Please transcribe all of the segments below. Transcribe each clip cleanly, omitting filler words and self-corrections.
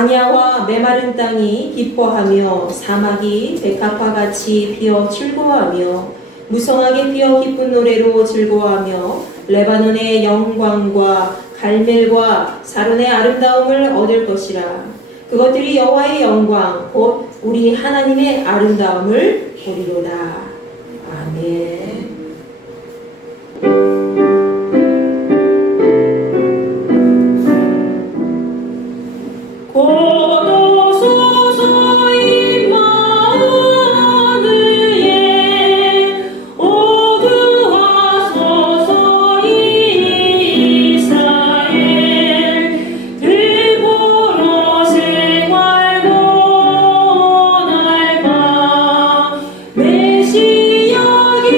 광야와 메마른 땅이 기뻐하며 사막이 백합화 같이 피어 즐거워하며 무성하게 피어 기쁜 노래로 즐거워하며 레바논의 영광과 갈멜과 사론의 아름다움을 얻을 것이라. 그것들이 여호와의 영광 곧 우리 하나님의 아름다움을 보리로다. 아멘. 메시아의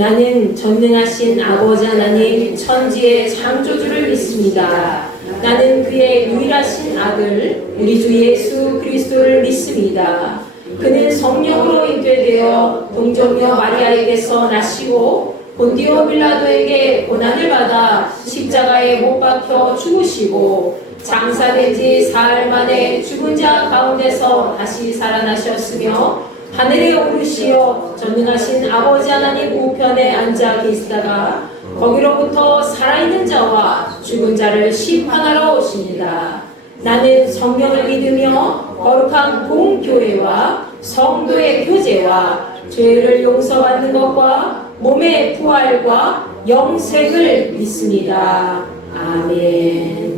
나는 전능하신 아버지 하나님 천지의 창조주를 믿습니다. 나는 그의 유일하신 아들 우리 주 예수 그리스도를 믿습니다. 그는 성령으로 잉태되어 동정녀 마리아에게서 나시고 본디오 빌라도에게 고난을 받아 십자가에 못 박혀 죽으시고 장사된 지 사흘 만에 죽은 자 가운데서 다시 살아나셨으며 하늘에 오르시어 전능하신 아버지 하나님 우편에 앉아 계시다가 거기로부터 살아있는 자와 죽은 자를 심판하러 오십니다. 나는 성령을 믿으며 거룩한 공교회와 성도의 교제와 죄를 용서받는 것과 몸의 부활과 영생을 믿습니다. 아멘.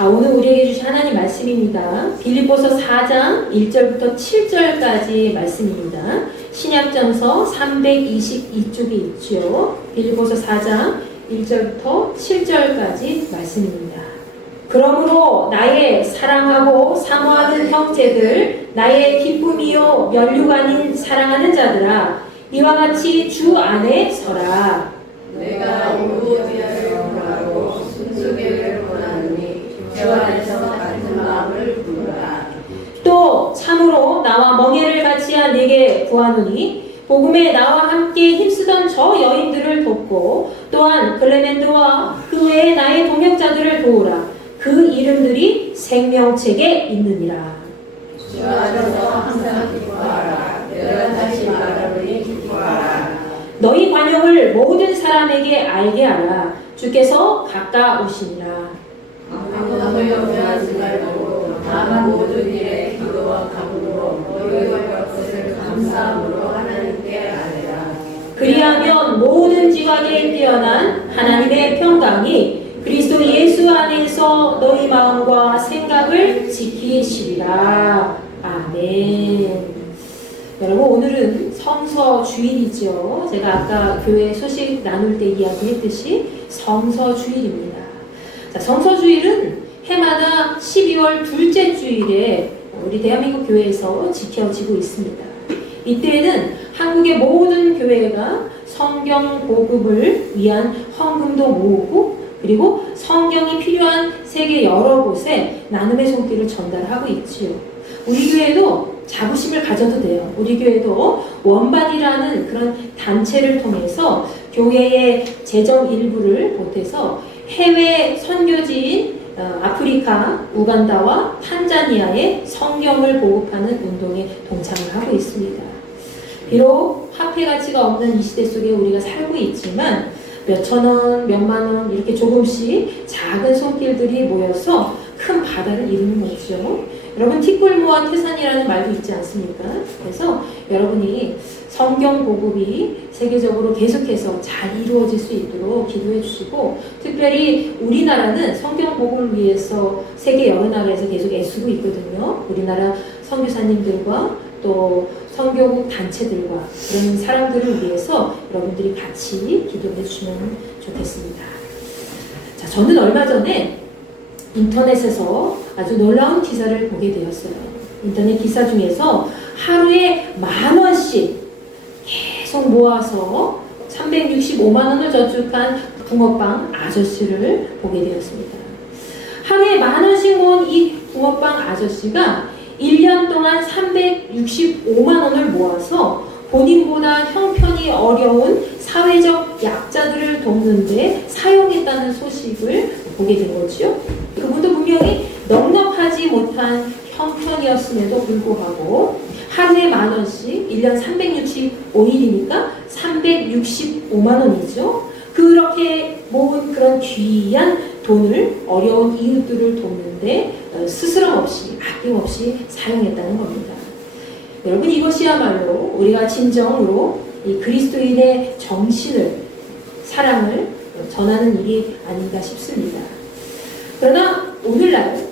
오늘 우리에게 주신 하나님 말씀입니다. 빌립보서 4장 1절부터 7절까지 말씀입니다. 신약전서 322쪽에 있죠. 빌립보서 4장 1절부터 7절까지 말씀입니다. 그러므로 나의 사랑하고 사모하는 형제들, 나의 기쁨이요 면류가 아닌 사랑하는 자들아, 이와 같이 주 안에 서라. 내가 오고디아를 원하고 순수계를 원하노니 주 안에서 같은 마음을 품으라. 또 참으로 나와 멍에를 같이한 내게 구하노니 복음에 나와 함께 힘쓰던 저 여인들을 돕고 또한 클레멘드와 그 외에 나의 동역자들을 도우라. 그 이름들이 생명책에 있느니라. 주 안에서 항상 기뻐하라. 내가 다시 말하노니 기뻐하라. 너희 관용을 모든 사람에게 알게 하라. 주께서 가까우시니라. 아무도 염려하지 말고 다만 모든 일에 기도와 간구로 너희와 것을 감사함으로 하나님께 아뢰라. 그리하면 모든 지각에 뛰어난 하나님의 평강이 그리스도 예수 안에서 너희 마음과 생각을 지키시리라. 아멘. 여러분, 오늘은 성서 주일이죠. 제가 아까 교회 소식 나눌 때 이야기했듯이 성서 주일입니다. 자, 성서 주일은 해마다 12월 둘째 주일에 우리 대한민국 교회에서 지켜지고 있습니다. 이때에는 한국의 모든 교회가 성경 보급을 위한 헌금도 모으고 그리고 성경이 필요한 세계 여러 곳에 나눔의 손길을 전달하고 있지요. 우리 교회도 자부심을 가져도 돼요. 우리 교회도 원반이라는 그런 단체를 통해서 교회의 재정 일부를 보태서 해외 선교지인 아프리카, 우간다와 탄자니아에 성경을 보급하는 운동에 동참을 하고 있습니다. 비록 화폐 가치가 없는 이 시대 속에 우리가 살고 있지만 몇천 원, 몇만 원 이렇게 조금씩 작은 손길들이 모여서 큰 바다를 이루는 거죠. 여러분, 티끌모아 태산이라는 말도 있지 않습니까? 그래서 여러분이 성경 보급이 세계적으로 계속해서 잘 이루어질 수 있도록 기도해 주시고, 특별히 우리나라는 성경 보급을 위해서 세계 여러 나라에서 계속 애쓰고 있거든요. 우리나라 선교사님들과 또 선교국 단체들과 그런 사람들을 위해서 여러분들이 같이 기도해 주시면 좋겠습니다. 자, 저는 얼마 전에 인터넷에서 아주 놀라운 기사를 보게 되었어요. 인터넷 기사 중에서 하루에 10,000원씩 계속 모아서 365만 원을 저축한 붕어빵 아저씨를 보게 되었습니다. 하루에 10,000원씩 모은 이 붕어빵 아저씨가 1년 동안 365만 원을 모아서 본인보다 형편이 어려운 사회적 약자들을 돕는 데 사용했다는 소식을 보게 된 거죠. 그분도 분명히 넉넉하지 못한 형편이었음에도 불구하고 하루에 10,000원씩 1년 365일이니까 365만 원이죠. 그렇게 모은 그런 귀한 돈을 어려운 이웃들을 돕는데 스스럼 없이 아낌없이 사용했다는 겁니다. 여러분, 이것이야말로 우리가 진정으로 이 그리스도인의 정신을, 사랑을 전하는 일이 아닌가 싶습니다. 그러나 오늘날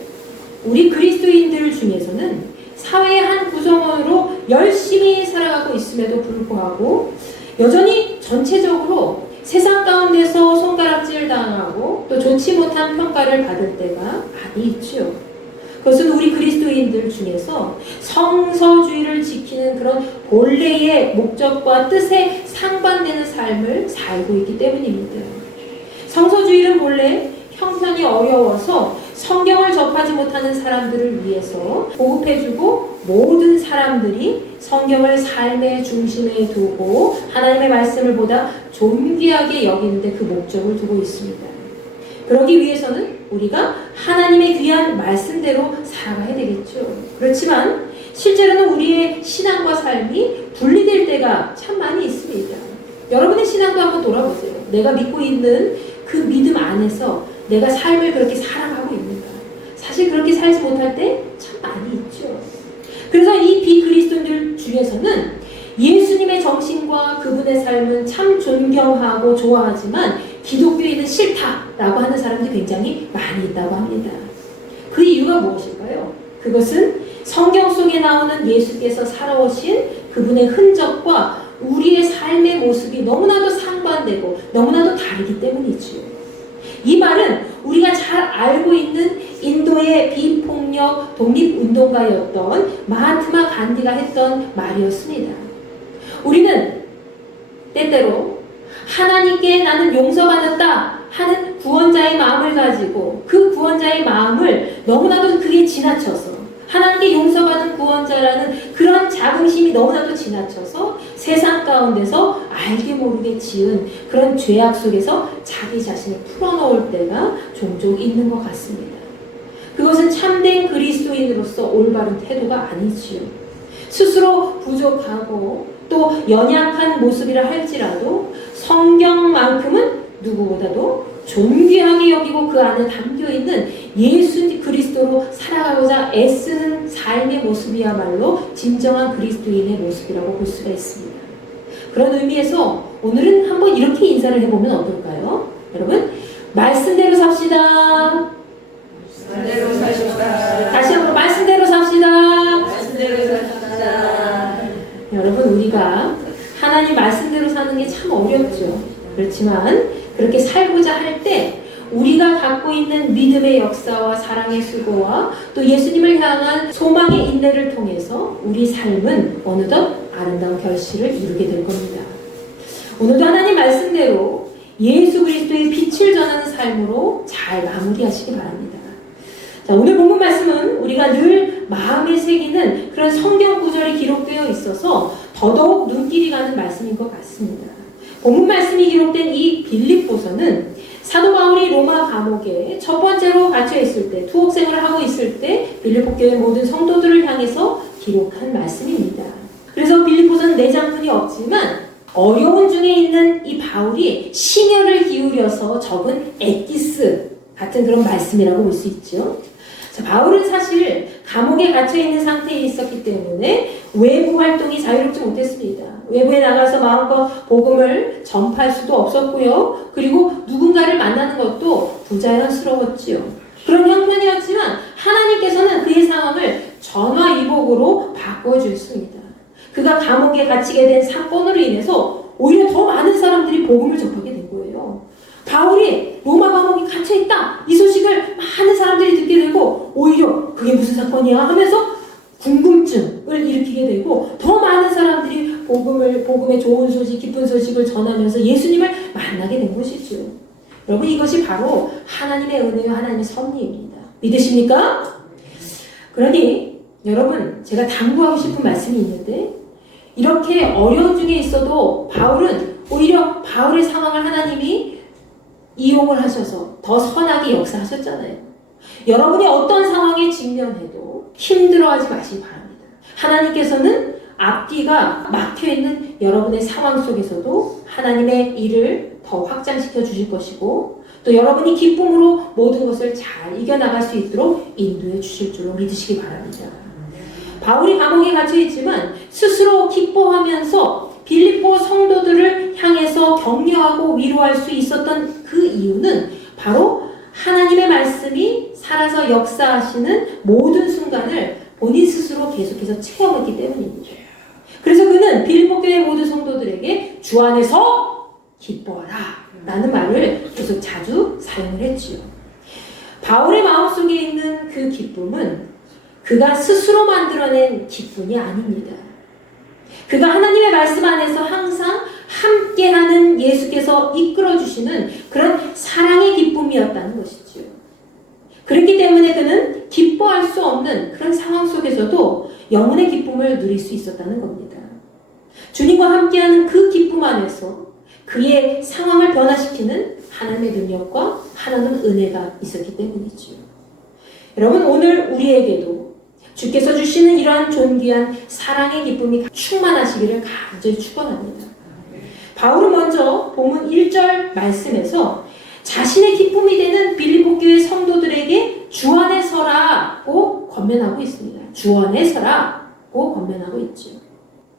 우리 그리스도인들 중에서는 사회의 한 구성원으로 열심히 살아가고 있음에도 불구하고 여전히 전체적으로 세상 가운데서 손가락질 당하고 또 좋지 못한 평가를 받을 때가 많이 있죠. 그것은 우리 그리스도인들 중에서 성서주의를 지키는 그런 본래의 목적과 뜻에 상반되는 삶을 살고 있기 때문입니다. 성서주일은 본래 형편이 어려워서 성경을 접하지 못하는 사람들을 위해서 보급해주고 모든 사람들이 성경을 삶의 중심에 두고 하나님의 말씀을 보다 존귀하게 여기는데 그 목적을 두고 있습니다. 그러기 위해서는 우리가 하나님의 귀한 말씀대로 살아가야 되겠죠. 그렇지만 실제로는 우리의 신앙과 삶이 분리될 때가 참 많이 있습니다. 여러분의 신앙도 한번 돌아보세요. 내가 믿고 있는 그 믿음 안에서 내가 삶을 그렇게 살아가고 있는가? 사실 그렇게 살지 못할 때 참 많이 있죠. 그래서 이 비그리스도인들 중에서는 예수님의 정신과 그분의 삶은 참 존경하고 좋아하지만 기독교인은 싫다라고 하는 사람들이 굉장히 많이 있다고 합니다. 그 이유가 무엇일까요? 그것은 성경 속에 나오는 예수께서 살아오신 그분의 흔적과 우리의 삶의 모습이 너무나도 상반되고 너무나도 다르기 때문이지요. 이 말은 우리가 잘 알고 있는 인도의 비폭력 독립운동가였던 마하트마 간디가 했던 말이었습니다. 우리는 때때로 하나님께 나는 용서받았다 하는 구원자의 마음을 가지고 그 구원자의 마음을 너무나도 그게 지나쳐서 하나님께 용서받은 구원자라는 그런 자긍심이 너무나도 지나쳐서 세상 가운데서 알게 모르게 지은 그런 죄악 속에서 자기 자신을 풀어놓을 때가 종종 있는 것 같습니다. 그것은 참된 그리스도인으로서 올바른 태도가 아니지요. 스스로 부족하고 또 연약한 모습이라 할지라도 성경만큼은 누구보다도 존귀하게 여기고 그 안에 담겨있는 예수 그리스도로 살아가고자 애쓰는 삶의 모습이야말로 진정한 그리스도인의 모습이라고 볼 수가 있습니다. 그런 의미에서 오늘은 한번 이렇게 인사를 해보면 어떨까요? 여러분, 말씀대로 삽시다. 말씀대로 사십시다. 다시 한번 말씀대로 삽시다. 말씀대로 사십시다. 여러분, 우리가 하나님 말씀대로 사는 게 참 어렵죠. 그렇지만 그렇게 살고자 할 때 우리가 갖고 있는 믿음의 역사와 사랑의 수고와 또 예수님을 향한 소망의 인내를 통해서 우리 삶은 어느덧 아름다운 결실을 이루게 될 겁니다. 오늘도 하나님 말씀대로 예수 그리스도의 빛을 전하는 삶으로 잘 마무리하시기 바랍니다. 자, 오늘 본문 말씀은 우리가 늘 마음에 새기는 그런 성경 구절이 기록되어 있어서 더더욱 눈길이 가는 말씀인 것 같습니다. 본문 말씀이 기록된 이 빌립보서는 사도 바울이 로마 감옥에 첫 번째로 갇혀 있을 때, 투옥 생활을 하고 있을 때 빌립보 교회 모든 성도들을 향해서 기록한 말씀입니다. 그래서 빌립보서는 내장문이 없지만 어려운 중에 있는 이 바울이 심혈을 기울여서 적은 엑기스 같은 그런 말씀이라고 볼 수 있죠. 자, 바울은 사실 감옥에 갇혀 있는 상태에 있었기 때문에 외부 활동이 자유롭지 못했습니다. 외부에 나가서 마음껏 복음을 전파할 수도 없었고요. 그리고 누군가를 만나는 것도 부자연스러웠지요. 그런 형편이었지만 하나님께서는 그의 상황을 전화위복으로 바꿔주셨습니다. 그가 감옥에 갇히게 된 사건으로 인해서 오히려 더 많은 사람들이 복음을 접하게 된 거예요. 바울이 로마 감옥에 갇혀있다 이 소식을 많은 사람들이 듣게 되고 오히려 그게 무슨 사건이야 하면서 궁금증을 일으키게 되고 더 많은 사람들이 복음의 좋은 소식, 기쁜 소식을 전하면서 예수님을 만나게 된 것이죠. 여러분, 이것이 바로 하나님의 은혜와 하나님의 섭리입니다. 믿으십니까? 그러니 여러분, 제가 당부하고 싶은 말씀이 있는데 이렇게 어려운 중에 있어도 바울은 오히려 바울의 상황을 하나님이 이용을 하셔서 더 선하게 역사하셨잖아요. 여러분이 어떤 상황에 직면해도 힘들어하지 마시기 바랍니다. 하나님께서는 앞뒤가 막혀있는 여러분의 상황 속에서도 하나님의 일을 더 확장시켜 주실 것이고 또 여러분이 기쁨으로 모든 것을 잘 이겨나갈 수 있도록 인도해 주실 줄로 믿으시기 바랍니다. 바울이 감옥에 갇혀있지만 스스로 기뻐하면서 빌립보 성도들을 향해서 격려하고 위로할 수 있었던 그 이유는 바로 하나님의 말씀이 살아서 역사하시는 모든 순간을 본인 스스로 계속해서 체험했기 때문입니다. 그래서 그는 빌립보 교회 모든 성도들에게 주 안에서 기뻐하라 라는 말을 계속 자주 사용을 했지요. 바울의 마음속에 있는 그 기쁨은 그가 스스로 만들어낸 기쁨이 아닙니다. 그가 하나님의 말씀 안에서 항상 함께하는 예수께서 이끌어주시는 그런 사랑의 기쁨이었다는 것이죠. 그렇기 때문에 그는 기뻐할 수 없는 그런 상황 속에서도 영혼의 기쁨을 누릴 수 있었다는 겁니다. 주님과 함께하는 그 기쁨 안에서 그의 상황을 변화시키는 하나님의 능력과 하나님의 은혜가 있었기 때문이죠. 여러분, 오늘 우리에게도 주께서 주시는 이러한 존귀한 사랑의 기쁨이 충만하시기를 간절히 축원합니다. 바울은 먼저 본문 1절 말씀에서 자신의 기쁨이 되는 빌립보 교회 성도들에게 주 안에 서라고 권면하고 있습니다. 주 안에 서라고 권면하고 있죠.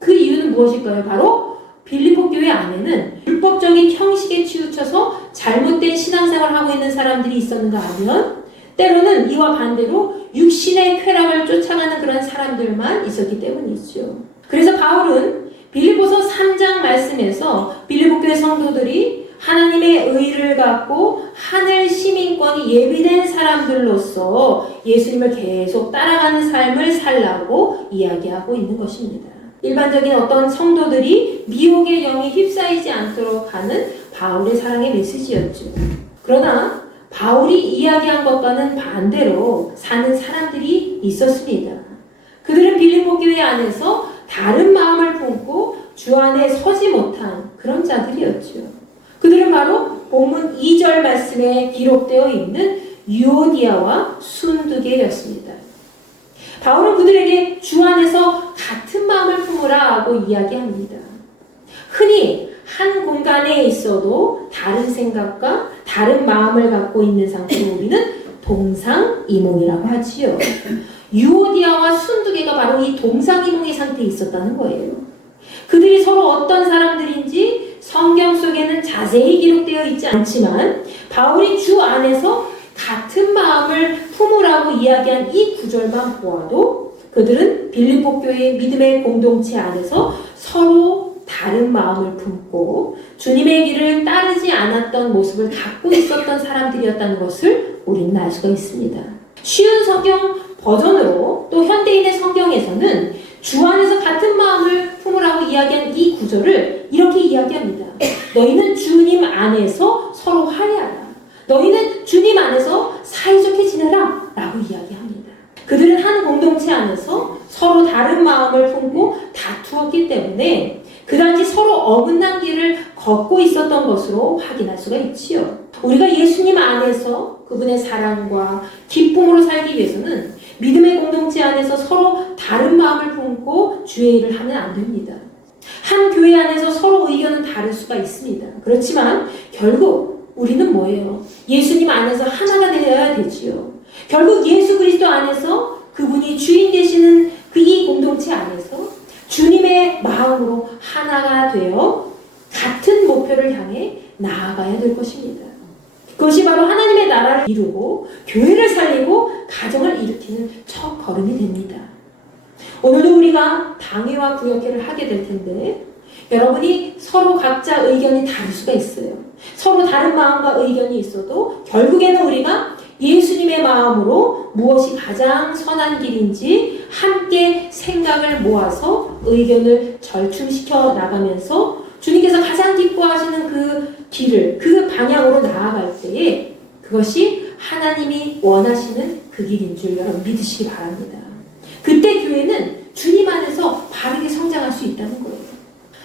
그 이유는 무엇일까요? 바로 빌립보 교회 안에는 율법적인 형식에 치우쳐서 잘못된 신앙생활을 하고 있는 사람들이 있었는가 하면 때로는 이와 반대로 육신의 쾌락을 쫓아가는 그런 사람들만 있었기 때문이죠. 그래서 바울은 빌립보서 3장 말씀에서 빌립보 교회 성도들이 하나님의 의를 갖고 하늘 시민권이 예비된 사람들로서 예수님을 계속 따라가는 삶을 살라고 이야기하고 있는 것입니다. 일반적인 어떤 성도들이 미혹의 영이 휩싸이지 않도록 하는 바울의 사랑의 메시지였죠. 그러나 바울이 이야기한 것과는 반대로 사는 사람들이 있었습니다. 그들은 빌립보 교회 안에서 다른 마음을 품고 주 안에 서지 못한 그런 자들이었죠. 그들은 바로 본문 2절 말씀에 기록되어 있는 유오디아와 순두개였습니다. 바울은 그들에게 주 안에서 같은 마음을 품으라고 이야기합니다. 흔히 한 공간에 있어도 다른 생각과 다른 마음을 갖고 있는 상태로 우리는 동상이몽이라고 하지요. 유오디아와 순두개가 바로 이 동상이몽의 상태에 있었다는 거예요. 그들이 서로 어떤 사람들인지 성경 속에는 자세히 기록되어 있지 않지만 바울이 주 안에서 같은 마음을 품으라고 이야기한 이 구절만 보아도 그들은 빌립보 교회의 믿음의 공동체 안에서 서로 다른 마음을 품고 주님의 길을 따르지 않았던 모습을 갖고 있었던 사람들이었다는 것을 우리는 알 수가 있습니다. 쉬운 성경 버전으로 또 현대인의 성경에서는 주 안에서 같은 마음을 품으라고 이야기한 이 구절을 이렇게 이야기합니다. 너희는 주님 안에서 서로 화해하라. 너희는 주님 안에서 사이좋게 지내라 라고 이야기합니다. 그들은 한 공동체 안에서 서로 다른 마음을 품고 다투었기 때문에 그다지 서로 어긋난 길을 걷고 있었던 것으로 확인할 수가 있지요. 우리가 예수님 안에서 그분의 사랑과 기쁨으로 살기 위해서는 믿음의 공동체 안에서 서로 다른 마음을 품고 주의 일을 하면 안 됩니다. 한 교회 안에서 서로 의견은 다를 수가 있습니다. 그렇지만 결국 우리는 뭐예요? 예수님 안에서 하나가 되어야 되지요. 결국 예수 그리스도 안에서 그분이 주인 되시는 그 이 공동체 안에서 주님의 마음으로 하나가 되어 같은 목표를 향해 나아가야 될 것입니다. 그것이 바로 하나님의 나라를 이루고 교회를 살리고 가정을 일으키는 첫 걸음이 됩니다. 오늘도 우리가 당회와 구역회를 하게 될 텐데 여러분이 서로 각자 의견이 다를 수가 있어요. 서로 다른 마음과 의견이 있어도 결국에는 우리가 예수님의 마음으로 무엇이 가장 선한 길인지 함께 생각을 모아서 의견을 절충시켜 나가면서 주님께서 가장 기뻐하시는 그 길을, 그 방향으로 나아갈 때에 그것이 하나님이 원하시는 그 길인 줄 여러분 믿으시기 바랍니다. 그때 교회는 주님 안에서 바르게 성장할 수 있다는 거예요.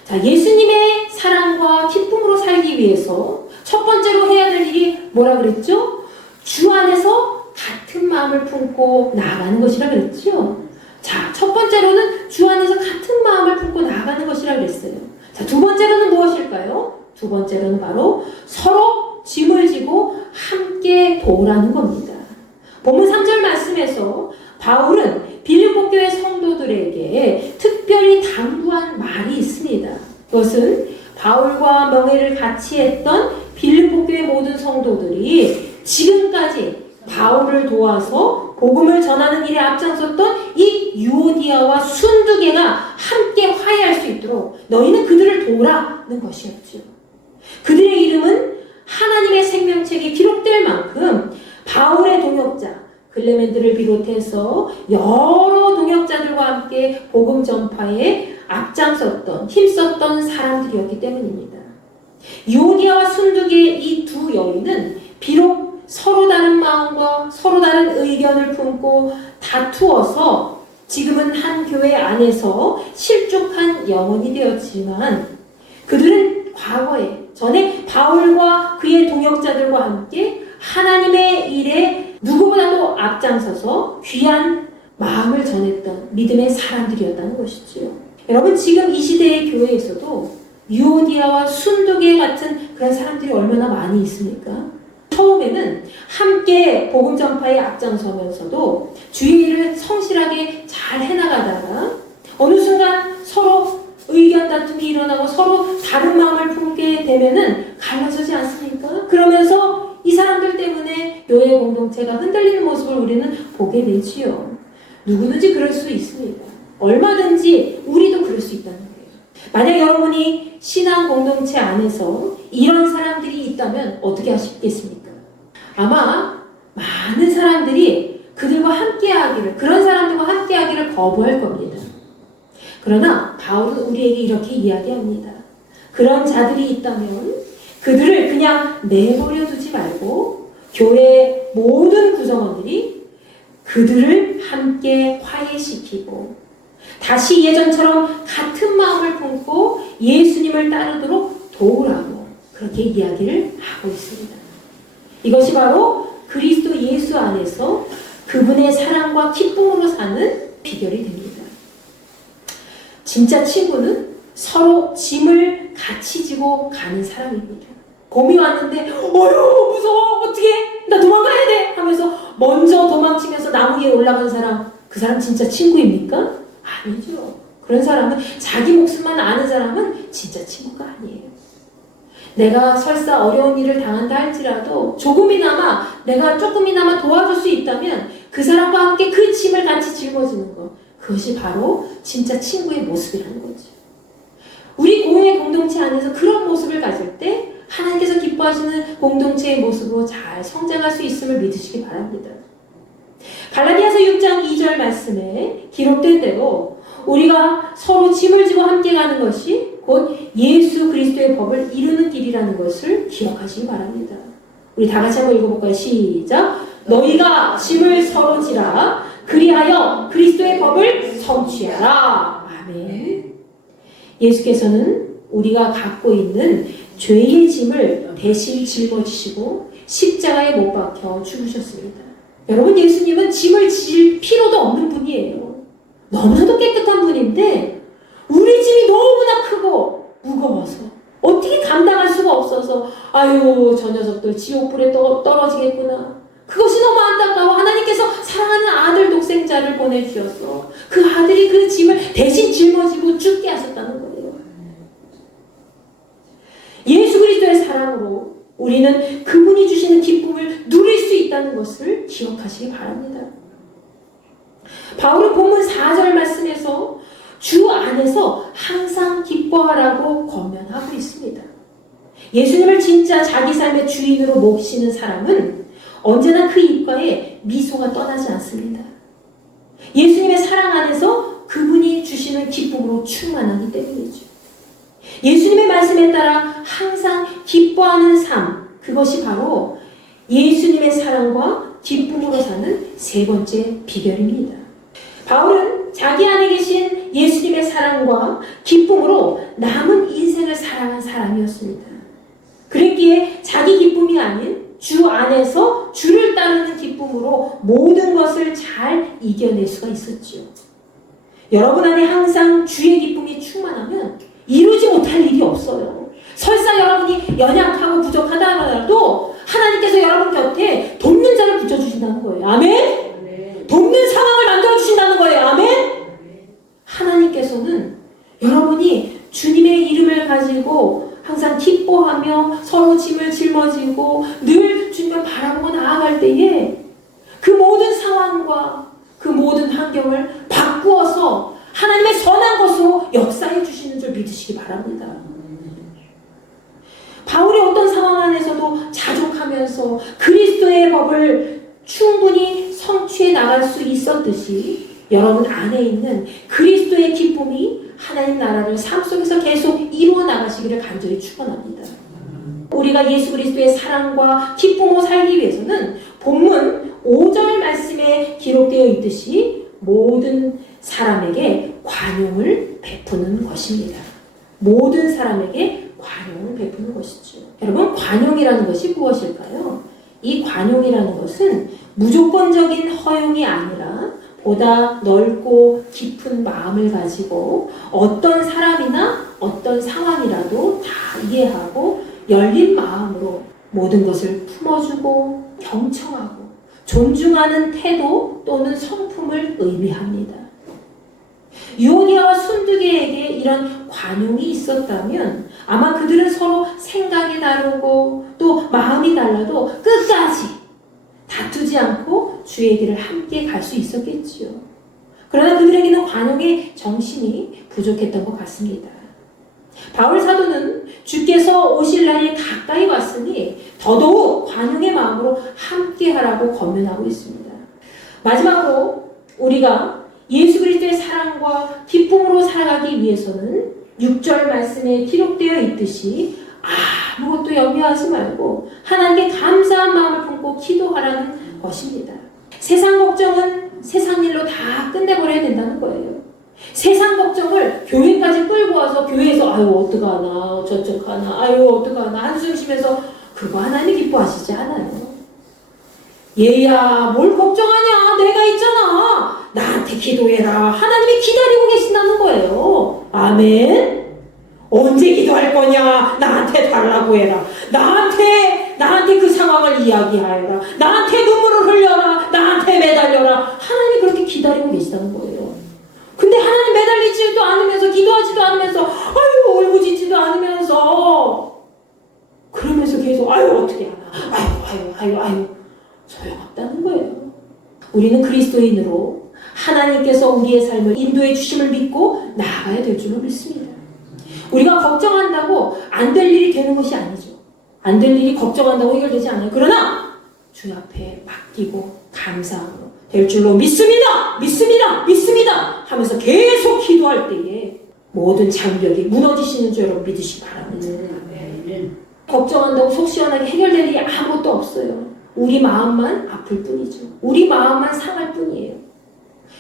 자, 예수님의 사랑과 기쁨으로 살기 위해서 첫 번째로 해야 될 일이 뭐라 그랬죠? 주 안에서 같은 마음을 품고 나아가는 것이라 그랬죠. 자, 첫 번째로는 주 안에서 같은 마음을 품고 나아가는 것이라 그랬어요. 자, 두 번째로는 무엇일까요? 두 번째로는 바로 서로 짐을 지고 함께 도우라는 겁니다. 본문 3절 말씀에서 바울은 빌립보 교회 성도들에게 특별히 당부한 말이 있습니다. 그것은 바울과 명예를 같이 했던 빌립보 교회 모든 성도들이 지금까지 바울을 도와서 복음을 전하는 일에 앞장섰던 이 유오디아와 순두개가 함께 화해할 수 있도록 너희는 그들을 도우라는 것이었죠. 그들의 이름은 하나님의 생명책에 기록될 만큼 바울의 동역자 클레멘트를 비롯해서 여러 동역자들과 함께 복음 전파에 앞장섰던, 힘썼던 사람들이었기 때문입니다. 유오디아와 순두기의 이 두 여인은 비록 서로 다른 마음과 서로 다른 의견을 품고 다투어서 지금은 한 교회 안에서 실족한 영혼이 되었지만 그들은 과거에 전에 바울과 그의 동역자들과 함께 하나님의 일에 누구보다도 앞장서서 귀한 마음을 전했던 믿음의 사람들이었다는 것이지요. 여러분, 지금 이 시대의 교회에서도 유오디아와 순두개 같은 그런 사람들이 얼마나 많이 있습니까? 처음에는 함께 복음 전파에 앞장서면서도 주의 일을 성실하게 잘 해나가다가 어느 순간 서로 의견 다툼이 일어나고 서로 다른 마음을 품게 되면은 갈라서지 않습니까? 그러면서 이 사람들 때문에 교회 공동체가 흔들리는 모습을 우리는 보게 되지요. 누구든지 그럴 수 있습니다. 얼마든지 우리도 그럴 수 있다는 거예요. 만약 여러분이 신앙 공동체 안에서 이런 사람들이 있다면 어떻게 하시겠습니까? 아마 많은 사람들이 그들과 함께하기를, 그런 사람들과 함께하기를 거부할 겁니다. 그러나 바울은 우리에게 이렇게 이야기합니다. 그런 자들이 있다면 그들을 그냥 내버려 두지 말고 교회의 모든 구성원들이 그들을 함께 화해시키고 다시 예전처럼 같은 마음을 품고 예수님을 따르도록 도우라고 그렇게 이야기를 하고 있습니다. 이것이 바로 그리스도 예수 안에서 그분의 사랑과 기쁨으로 사는 비결이 됩니다. 진짜 친구는 서로 짐을 같이 지고 가는 사람입니다. 곰이 왔는데 어휴 무서워 어떡해 나 도망가야 돼 하면서 먼저 도망치면서 나무 위에 올라간 사람, 그 사람 진짜 친구입니까? 아니죠. 그런 사람은, 자기 목숨만 아는 사람은 진짜 친구가 아니에요. 내가 설사 어려운 일을 당한다 할지라도 조금이나마 내가 조금이나마 도와줄 수 있다면 그 사람과 함께 그 짐을 같이 짊어지는 것, 그것이 바로 진짜 친구의 모습이라는 거죠. 우리 교회 공동체 안에서 그런 모습을 가질 때 하나님께서 기뻐하시는 공동체의 모습으로 잘 성장할 수 있음을 믿으시기 바랍니다. 갈라디아서 6장 2절 말씀에 기록된 대로 우리가 서로 짐을 지고 함께 가는 것이 곧 예수 그리스도의 법을 이루는 길이라는 것을 기억하시기 바랍니다. 우리 다 같이 한번 읽어볼까요? 시작! 너희가 짐을 서로 지라 그리하여 그리스도의 법을 성취하라. 아멘. 예수께서는 우리가 갖고 있는 죄의 짐을 대신 짊어지시고 십자가에 못 박혀 죽으셨습니다. 여러분, 예수님은 짐을 질 필요도 없는 분이에요. 너무나도 깨끗한 분인데 우리 짐이 너무나 크고 무거워서 어떻게 감당할 수가 없어서 아유 저 녀석들 지옥불에 떨어지겠구나. 그것이 너무 안타까워. 하나님께서 사랑하는 아들 독생자를 보내주셔서 그 아들이 그 짐을 대신 짊어지고 죽게 하셨다는 거예요. 예수 그리스도의 사랑으로 우리는 그분이 주시는 기쁨을 누릴 수 있다는 것을 기억하시기 바랍니다. 바울은 본문 4절 말씀에서 주 안에서 항상 기뻐하라고 권면하고 있습니다. 예수님을 진짜 자기 삶의 주인으로 모시는 사람은 언제나 그 입가에 미소가 떠나지 않습니다. 예수님의 사랑 안에서 그분이 주시는 기쁨으로 충만하기 때문이죠. 예수님의 말씀에 따라 항상 기뻐하는 삶, 그것이 바로 예수님의 사랑과 기쁨으로 사는 세 번째 비결입니다. 바울은 자기 안에 계신 예수님의 사랑과 기쁨으로 남은 인생을 살아간 사람이었습니다. 그랬기에 자기 기쁨이 아닌 주 안에서 주를 따르는 기쁨으로 모든 것을 잘 이겨낼 수가 있었지요. 여러분 안에 항상 주의 기쁨이 충만하면 이루지 못할 일이 없어요. 설사 여러분이 연약하고 부족하다 하더라도 하나님께서 여러분 곁에 돕는 자를 붙여주신다는 거예요. 아멘? 돕는 상황을 만들어주신다는 거예요. 아멘? 하나님께서는 여러분이 주님의 이름을 가지고 항상 기뻐하며 서로 짐을 짊어지고 늘 주님을 바라보고 나아갈 때에 그 모든 상황과 그 모든 환경을 바꾸어서 하나님의 선한 것으로 역사해 주시는 줄 믿으시기 바랍니다. 바울이 어떤 상황 안에서도 자족하면서 그리스도의 법을 충분히 성취해 나갈 수 있었듯이 여러분 안에 있는 그리스도의 기쁨이 하나님 나라를 삶 속에서 계속 이루어 나가시기를 간절히 축원합니다. 우리가 예수 그리스도의 사랑과 기쁨으로 살기 위해서는 본문 5절 말씀에 기록되어 있듯이 모든 사람에게 관용을 베푸는 것입니다. 모든 사람에게 관용을 베푸는 것이죠. 여러분, 관용이라는 것이 무엇일까요? 이 관용이라는 것은 무조건적인 허용이 아니라 보다 넓고 깊은 마음을 가지고 어떤 사람이나 어떤 상황이라도 다 이해하고 열린 마음으로 모든 것을 품어주고 경청하고 존중하는 태도 또는 성품을 의미합니다. 유오디아와 순두개에게 이런 관용이 있었다면 아마 그들은 서로 생각이 다르고 또 마음이 달라도 끝까지 다투지 않고 주의 길을 함께 갈 수 있었겠지요. 그러나 그들에게는 관용의 정신이 부족했던 것 같습니다. 바울 사도는 주께서 오실 날이 가까이 왔으니 더더욱 관용의 마음으로 함께 하라고 권면하고 있습니다. 마지막으로 우리가 예수 그리스도의 사랑과 기쁨으로 살아가기 위해서는 6절 말씀에 기록되어 있듯이 아무것도 염려하지 말고 하나님께 감사한 마음을 품고 기도하라는 것입니다. 세상 걱정은 세상 일로 다 끝내버려야 된다는 거예요. 세상 걱정을 교회까지 끌고 와서 교회에서 아유 어떡하나 저쪽하나 아유 어떡하나 한숨 쉬면서 그거 하나님 기뻐하시지 않아요. 얘야 뭘 걱정하냐 내가 있잖아 나한테 기도해라 하나님이 기다리고 계신다는 거예요. 아멘. 언제 기도할 거냐 나한테 달라고 해라 나한테 그 상황을 이야기하여라 나한테 눈물을 흘려라 나한테 매달려라 하나님이 그렇게 기다리고 계시다는 거예요. 근데 하나님 매달리지도 않으면서 기도하지도 않으면서 아유 울부짖지도 않으면서 그러면서 계속 아유 어떻게 하나 아유 소용없다는 거예요. 우리는 그리스도인으로 하나님께서 우리의 삶을 인도해 주심을 믿고 나아가야 될 줄로 믿습니다. 우리가 걱정한다고 안 될 일이 되는 것이 아니죠. 안 될 일이 걱정한다고 해결되지 않아요. 그러나 주 앞에 맡기고 감사함으로 될 줄로 믿습니다 하면서 계속 기도할 때에 모든 장벽이 무너지시는 줄 여러분 믿으시기 바랍니다. 걱정한다고 속 시원하게 해결될 일이 아무것도 없어요. 우리 마음만 아플 뿐이죠. 우리 마음만 상할 뿐이에요.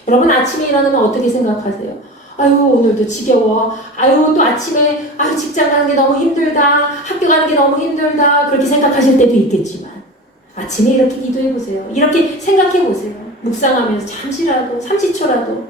여러분 아침에 일어나면 어떻게 생각하세요? 아유 오늘도 지겨워. 아유 또 아침에 아유 직장 가는 게 너무 힘들다. 학교 가는 게 너무 힘들다. 그렇게 생각하실 때도 있겠지만 아침에 이렇게 기도해보세요. 이렇게 생각해보세요. 묵상하면서 잠시라도 30초라도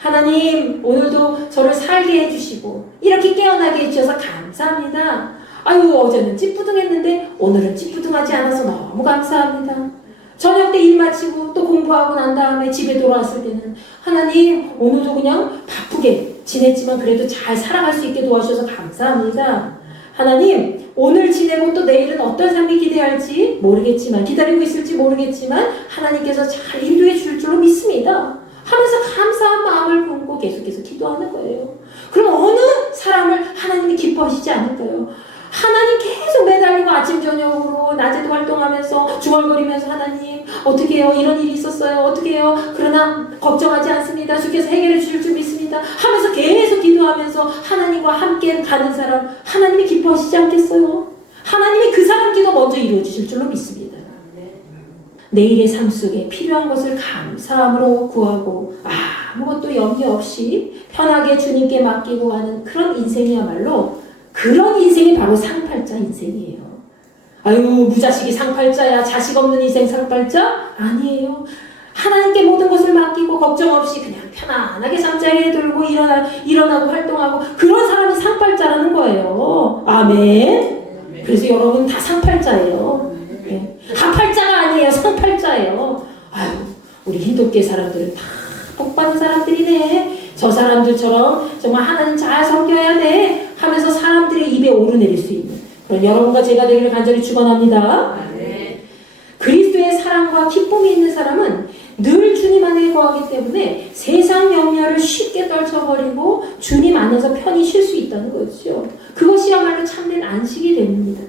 하나님 오늘도 저를 살게 해주시고 이렇게 깨어나게 해주셔서 감사합니다. 아유 어제는 찌뿌둥했는데 오늘은 찌뿌둥하지 않아서 너무 감사합니다. 저녁 때 일 마치고 또 공부하고 난 다음에 집에 돌아왔을 때는 하나님 오늘도 그냥 바쁘게 지냈지만 그래도 잘 살아갈 수 있게 도와주셔서 감사합니다. 하나님 오늘 지내고 또 내일은 어떤 삶이 기대할지 모르겠지만 기다리고 있을지 모르겠지만 하나님께서 잘 인도해 줄 줄로 믿습니다 하면서 감사한 마음을 품고 계속해서 기도하는 거예요. 그럼 어느 사람을 하나님이 기뻐하시지 않을까요? 하나님 계속 매달리고 아침 저녁으로 낮에도 활동하면서 중얼거리면서 하나님 어떻게 해요? 이런 일이 있었어요. 어떻게 해요? 그러나 걱정하지 않습니다. 주께서 해결해 주실 줄 믿습니다. 하면서 계속 기도하면서 하나님과 함께 가는 사람 하나님이 기뻐하시지 않겠어요? 하나님이 그 사람 기도 먼저 이루어 주실 줄로 믿습니다. 내일의 삶 속에 필요한 것을 감사함으로 구하고 아무것도 염려 없이 편하게 주님께 맡기고 하는 그런 인생이야말로 그런 인생이 바로 상팔자 인생이에요. 아유 무자식이 상팔자야 자식 없는 인생 상팔자? 아니에요. 하나님께 모든 것을 맡기고 걱정 없이 그냥 편안하게 잠자리에 들고 일어나고 활동하고 그런 사람이 상팔자라는 거예요. 아멘. 그래서 여러분 다 상팔자예요. 네. 하팔자가 아니에요. 상팔자예요. 아유 우리 힌두교 사람들은 다 복받은 사람들이네. 저 사람들처럼 정말 하나님 잘 섬겨야 돼 하면서 사람들의 입에 오르내릴 수 있는 그런 여러분과 제가 되기를 간절히 축원합니다. 그리스도의 사랑과 기쁨이 있는 사람은 늘 주님 안에 거하기 때문에 세상 염려를 쉽게 떨쳐버리고 주님 안에서 편히 쉴 수 있다는 거죠. 그것이야말로 참된 안식이 됩니다.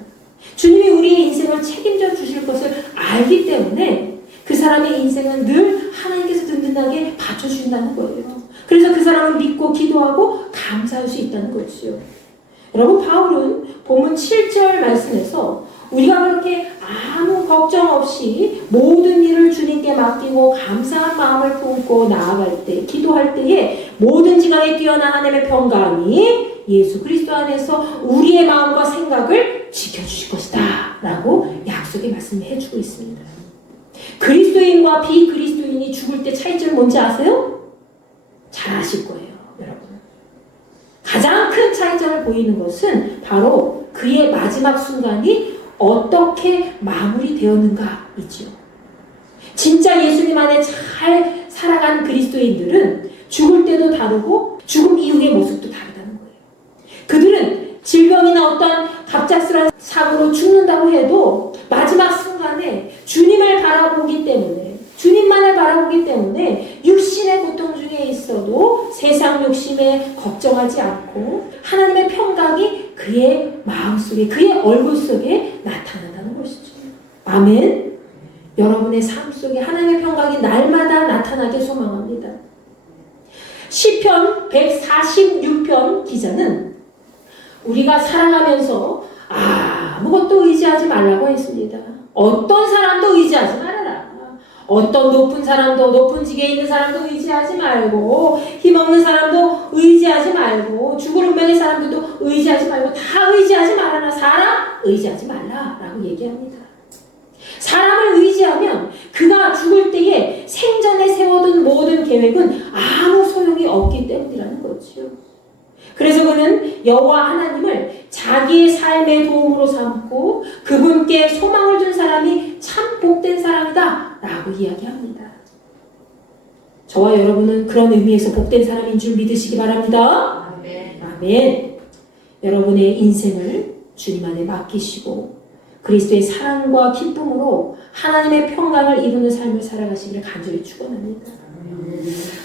주님이 우리의 인생을 책임져 주실 것을 알기 때문에 그 사람의 인생은 늘 하나님께서 든든하게 받쳐주신다는 거예요. 그래서 그 사람은 믿고 기도하고 감사할 수 있다는 거지요. 여러분, 바울은 본문 7절 말씀에서 우리가 그렇게 아무 걱정 없이 모든 일을 주님께 맡기고 감사한 마음을 품고 나아갈 때, 기도할 때에 모든 지각에 뛰어난 하나님의 평강이 예수 그리스도 안에서 우리의 마음과 생각을 지켜주실 것이다 라고 약속의 말씀을 해주고 있습니다. 그리스도인과 비그리스도인이 죽을 때 차이점이 뭔지 아세요? 잘 아실 거예요, 여러분. 가장 큰 차이점을 보이는 것은 바로 그의 마지막 순간이 어떻게 마무리되었는가이죠. 진짜 예수님 안에 잘 살아간 그리스도인들은 죽을 때도 다르고 죽음 이후의 모습도 다르다는 거예요. 그들은 질병이나 어떤 갑작스러운 사고로 죽는다고 해도 마지막 순간에 주님을 바라보기 때문에, 주님만을 바라보기 때문에 육신의 고통 중에 있어도 세상 욕심에 걱정하지 않고 하나님의 평강이 그의 마음속에, 그의 얼굴 속에 나타난다는 것이죠. 아멘. 여러분의 삶 속에 하나님의 평강이 날마다 나타나게 소망합니다. 시편 146편 기자는 우리가 살아가면서 아무것도 의지하지 말라고 했습니다. 어떤 사람도 의지하지 말아라. 어떤 높은 사람도, 높은 직에 있는 사람도 의지하지 말고, 힘없는 사람도 의지하지 말고, 죽을 운명의 사람들도 의지하지 말고, 다 의지하지 말아라. 사람 의지하지 말라라고 얘기합니다. 사람을 의지하면 그가 죽을 때에 생전에 세워둔 모든 계획은 아무 소용이 없기 때문이라는 거지요. 그래서 그는 여호와 하나님을 자기의 삶의 도움으로 삼고 그분께 소망을 둔 사람이 참 복된 사람이다 라고 이야기합니다. 저와 여러분은 그런 의미에서 복된 사람인 줄 믿으시기 바랍니다. 아멘. 아멘. 여러분의 인생을 주님 안에 맡기시고 그리스도의 사랑과 기쁨으로 하나님의 평강을 이루는 삶을 살아가시기를 간절히 축원합니다.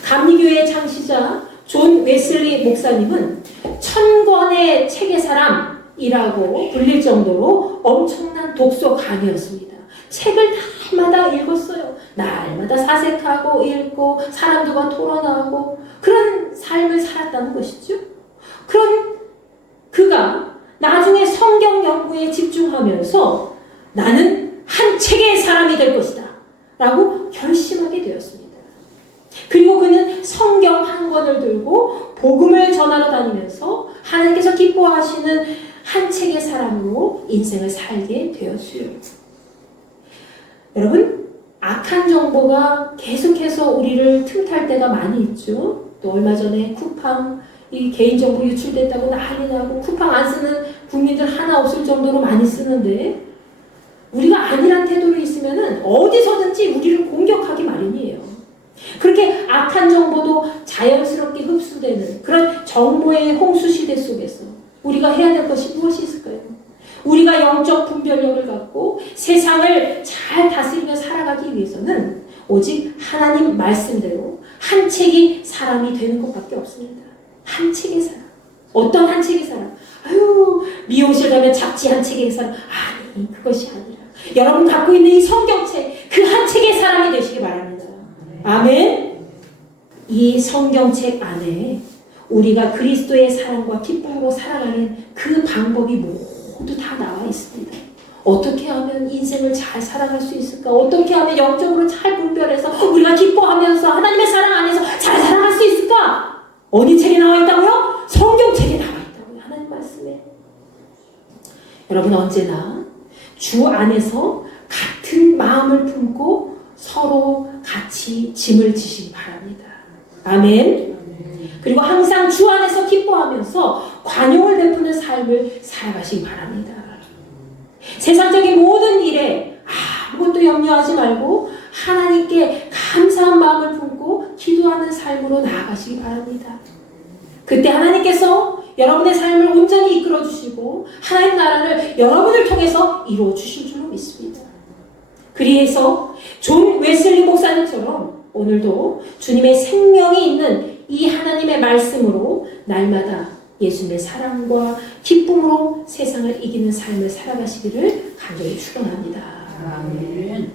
감리교회의 창시자 존 웨슬리 목사님은 1000권의 책의 사람이라고 불릴 정도로 엄청난 독서가이었습니다. 책을 날마다 읽었어요. 날마다 사색하고 읽고 사람들과 토론하고 그런 삶을 살았다는 것이죠. 그런 그가 나중에 성경 연구에 집중하면서 나는 한 책의 사람이 될 것이다 라고 결심하게 되었습니다. 그리고 그는 성경 한 권을 들고 복음을 전하러 다니면서 하나님께서 기뻐하시는 한 책의 사람으로 인생을 살게 되었어요. 여러분, 악한 정보가 계속해서 우리를 틈탈 때가 많이 있죠. 또 얼마 전에 쿠팡 이 개인정보 유출됐다고 난리 나고 쿠팡 안 쓰는 국민들 하나 없을 정도로 많이 쓰는데 우리가 아니란 태도로 있으면은 어디서든지 우리를 공격하기 마련이에요. 그렇게 악한 정보도 자연스럽게 흡수되는 그런 정보의 홍수 시대 속에서 우리가 해야 될 것이 무엇이 있을까요? 우리가 영적 분별력을 갖고 세상을 잘 다스리며 살아가기 위해서는 오직 하나님 말씀대로 한 책이 사람이 되는 것밖에 없습니다. 한 책의 사람. 어떤 한 책의 사람? 미용실 가면 잡지 한 책의 사람. 아니, 그것이 아니라 여러분 갖고 있는 이 성경책, 그 한 책의 사람이 되시기 바랍니다. 아멘. 이 성경책 안에 우리가 그리스도의 사랑과 기쁨으로 살아가는 그 방법이 모두 다 나와 있습니다. 어떻게 하면 인생을 잘 살아갈 수 있을까? 어떻게 하면 영적으로 잘 분별해서 우리가 기뻐하면서 하나님의 사랑 안에서 잘 살아갈 수 있을까? 어디 책에 나와 있다고요? 성경책에 나와 있다고요. 하나님 말씀에. 여러분 언제나 주 안에서 같은 마음을 품고 서로 같이 짐을 지시기 바랍니다. 아멘. 그리고 항상 주 안에서 기뻐하면서 관용을 베푸는 삶을 살아가시기 바랍니다. 세상적인 모든 일에 아무것도 염려하지 말고 하나님께 감사한 마음을 품고 기도하는 삶으로 나아가시기 바랍니다. 그때 하나님께서 여러분의 삶을 온전히 이끌어 주시고 하나님 나라를 여러분을 통해서 이루어 주실 줄로 믿습니다. 그래서 존 웨슬리 목사님처럼 오늘도 주님의 생명이 있는 이 하나님의 말씀으로 날마다 예수님의 사랑과 기쁨으로 세상을 이기는 삶을 살아가시기를 간절히 축원합니다. 아멘.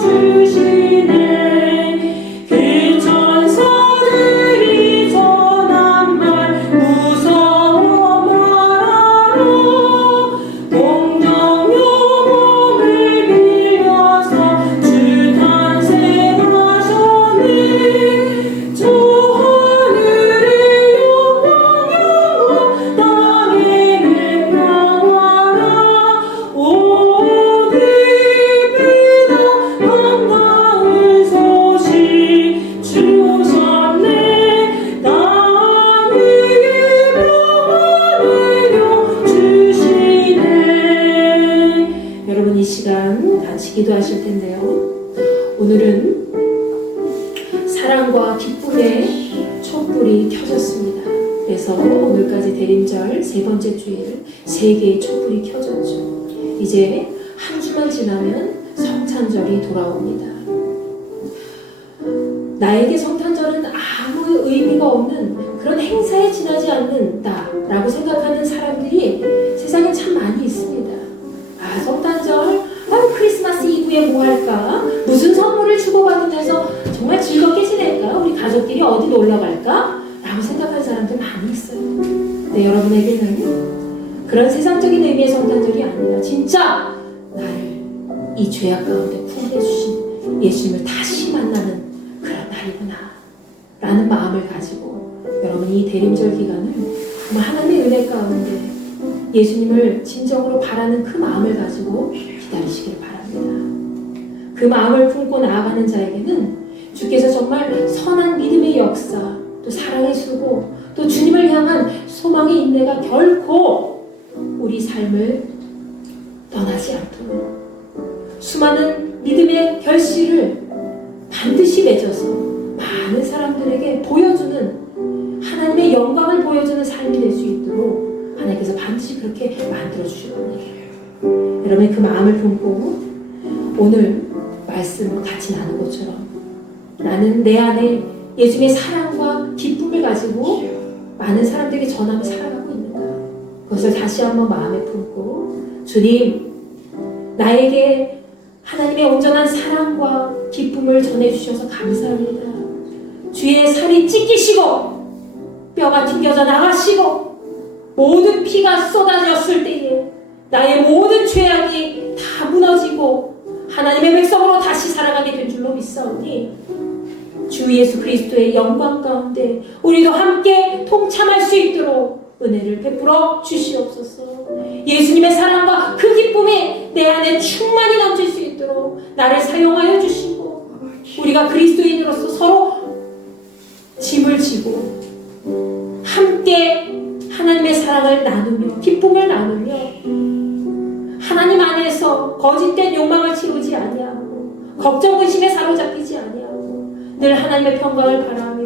주시네. 그 천사들이 전한 말 무서워 말하라. 공정 영광을 빌려서 주 탄생하셨네. 저 하늘의 영광 땅에는 평화라. 오 기쁘다 반가운 소식 주셨네. 땅 위에 평화를 주시네. 여러분 이 시간 같이 기도하실 텐데요. 오늘은 사랑과 기쁨의 촛불이 켜졌습니다. 그래서 오늘까지 대림절 세 번째 주일 세 개의 촛불이 켜졌죠. 이제 한 주만 지나면 성탄절이 돌아옵니다. 나에게 성탄절은 아무 의미가 없는 그런 행사에 지나지 않는다라고 생각하는 사람들이 세상에 참 많이 있습니다. 아, 성탄절, 크리스마스 이브에 뭐 할까? 무슨 선물을 주고받으면서 정말 즐겁게 지낼까? 우리 가족끼리 어디 놀러 갈까? 라고 생각하는 사람들 많이 있어요. 네, 여러분에게는 그런 세상적인 의미의 성탄절이 아니라 진짜 나를 이 죄악 가운데 구원해주신 예수님을 다시 만나는 그런 날이구나 라는 마음을 가지고 여러분이 이 대림절 기간을 정말 하나님의 은혜 가운데 예수님을 진정으로 바라는 그 마음을 가지고 기다리시길 바랍니다. 그 마음을 품고 나아가는 자에게는 주께서 정말 선한 믿음의 역사, 또 사랑의 수고, 또 주님을 향한 소망의 인내가 결코 우리 삶을 떠나지 않도록 수많은 믿음의 결실을 반드시 맺어서 많은 사람들에게 보여주는 하나님의 영광을 보여주는 삶이 될 수 있도록 하나님께서 반드시 그렇게 만들어주실 겁니다. 여러분 그 마음을 품고 오늘 말씀을 같이 나눈 것처럼 나는 내 안에 예수님의 사랑과 기쁨을 가지고 많은 사람들에게 전하며 살아가고 있는가. 그것을 다시 한번 마음에 품고 주님 나에게 하나님의 온전한 사랑과 기쁨을 전해주셔서 감사합니다. 주의 살이 찢기시고 뼈가 튕겨져 나가시고 모든 피가 쏟아졌을 때에 나의 모든 죄악이 다 무너지고 하나님의 백성으로 다시 살아가게 될 줄로 믿사오니 주 예수 그리스도의 영광 가운데 우리도 함께 동참할 수 있도록 은혜를 베풀어 주시옵소서. 예수님의 사랑과 그 기쁨이 내 안에 충만히 넘칠 수 있도록 나를 사용하여 주시고 우리가 그리스도인으로서 서로 짐을 지고 함께 하나님의 사랑을 나누며 기쁨을 나누며 하나님 안에서 거짓된 욕망을 채우지 아니하고 걱정 의심에 사로잡히지 아니하고 늘 하나님의 평강을 바라며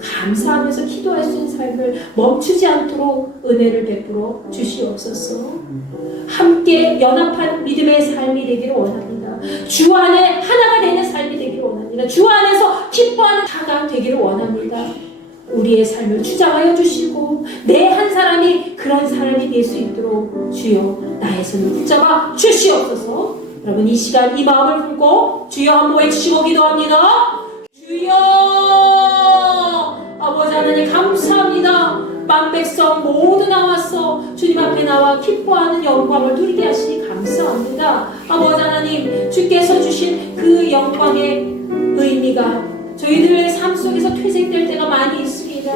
감사하면서 기도할 수 있는 삶을 멈추지 않도록 은혜를 베풀어 주시옵소서. 함께 연합한 믿음의 삶이 되기를 원합니다. 주 안에 하나가 되는 삶이 되기를 원합니다. 주 안에서 기뻐하는 자가 되기를 원합니다. 우리의 삶을 주장하여 주시고 내 한 사람이 그런 사람이 될 수 있도록 주여 나의 손을 붙잡아 주시옵소서. 여러분 이 시간 이 마음을 품고 주여 한번 외치시고 기도합니다. 주여 아버지 하나님 감사합니다. 만백성 모두 나와서 주님 앞에 나와 기뻐하는 영광을 누리게 하시니 감사합니다. 아버지 하나님 주께서 주신 그 영광의 의미가 저희들의 삶 속에서 퇴색될 때가 많이 있습니다.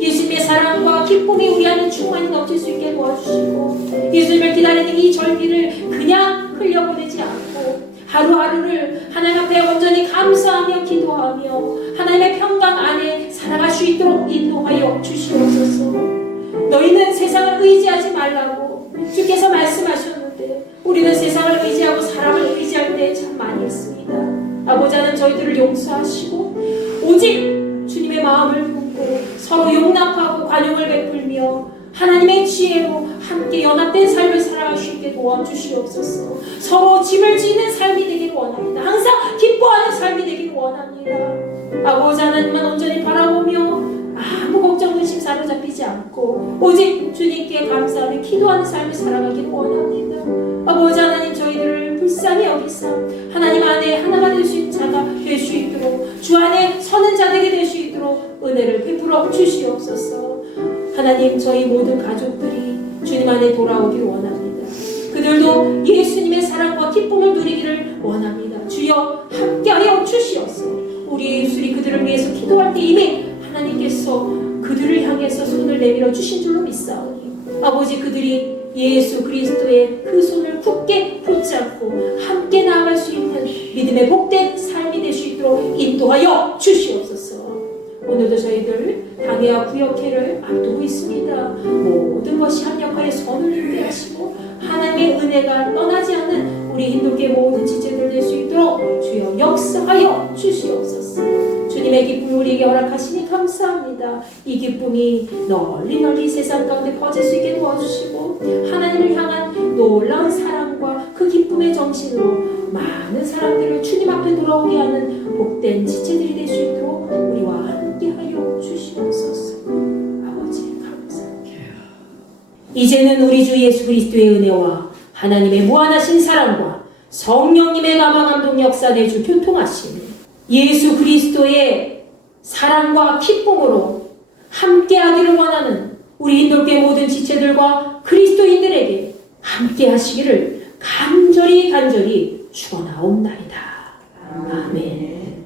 예수님의 사랑과 기쁨이 우리 안에 충만히 넘칠 수 있게 도와주시고 예수님을 기다리는 이 절기를 그냥 흘려보내지 않고 하루하루를 하나님 앞에 온전히 감사하며 기도하며 하나님의 평강 안에 살아갈 수 있도록 인도하여 주시옵소서. 너희는 세상을 의지하지 말라고 주께서 말씀하셨는데 우리는 세상을 의지하고 사람을 의지할 때 참 많이 있습니다. 아버지 하나님 저희들을 용서하시고 오직 주님의 마음을 품고 서로 용납하고 관용을 베풀며 하나님의 지혜로 함께 연합된 삶을 살아갈 수 있게 도와주시옵소서. 서로 짐을 지는 삶이 되기를 원합니다. 항상 기뻐하는 삶이 되기를 원합니다. 아버지 하나님만 온전히 바라보며 아무 걱정 의심 사로잡히지 않고 오직 주님께 감사하며 기도하는 삶을 살아가기를 원합니다. 아버지 하나님 저희들을 불쌍히 여기사 하나님 안에 하나가 될 수 있는 자가 될 수 있도록 주 안에 서는 자들이 될 수 있도록 은혜를 베풀어 주시옵소서. 하나님, 저희 모든 가족들이 주님 안에 돌아오기를 원합니다. 그들도 예수님의 사랑과 기쁨을 누리기를 원합니다. 주여 함께하여 주시옵소서. 우리 예수리 그들을 위해서 기도할 때 이미 하나님께서 그들을 향해서 손을 내밀어 주신 줄로 믿사오니 아버지, 그들이 예수 그리스도의 그 손을 굳게 붙잡고 함께 나아갈 수 있는 믿음의 복된 삶이 될 수 있도록 인도하여 주시옵소서. 오늘도 저희들 당회와 구역회를 앞두고 있습니다. 모든 것이 합력하여 선을 이루게 하시고 하나님의 은혜가 떠나지 않는 우리 hindu교회 모든 지체들 될 수 있도록 주여 역사하여 주시옵소서. 주님의 기쁨을 우리에게 허락하시니 감사합니다. 이 기쁨이 널리 세상 가운데 퍼질 수 있게 도와주시고 하나님을 향한 놀라운 사랑과 그 기쁨의 정신으로 많은 사람들을 주님 앞에 돌아오게 하는 복된 지체들이 될 수 있도록 우리와 함께하여 주시옵소서. 아버지 감사합니다. 이제는 우리 주 예수 그리스도의 은혜와 하나님의 무한하신 사랑과 성령님의 감화감동 역사 내주 교통하심 예수 그리스도의 사랑과 기쁨으로 함께하기를 원하는 우리 인도교회 모든 지체들과 그리스도인들에게 함께하시기를 간절히 축원하옵나이다. 아멘.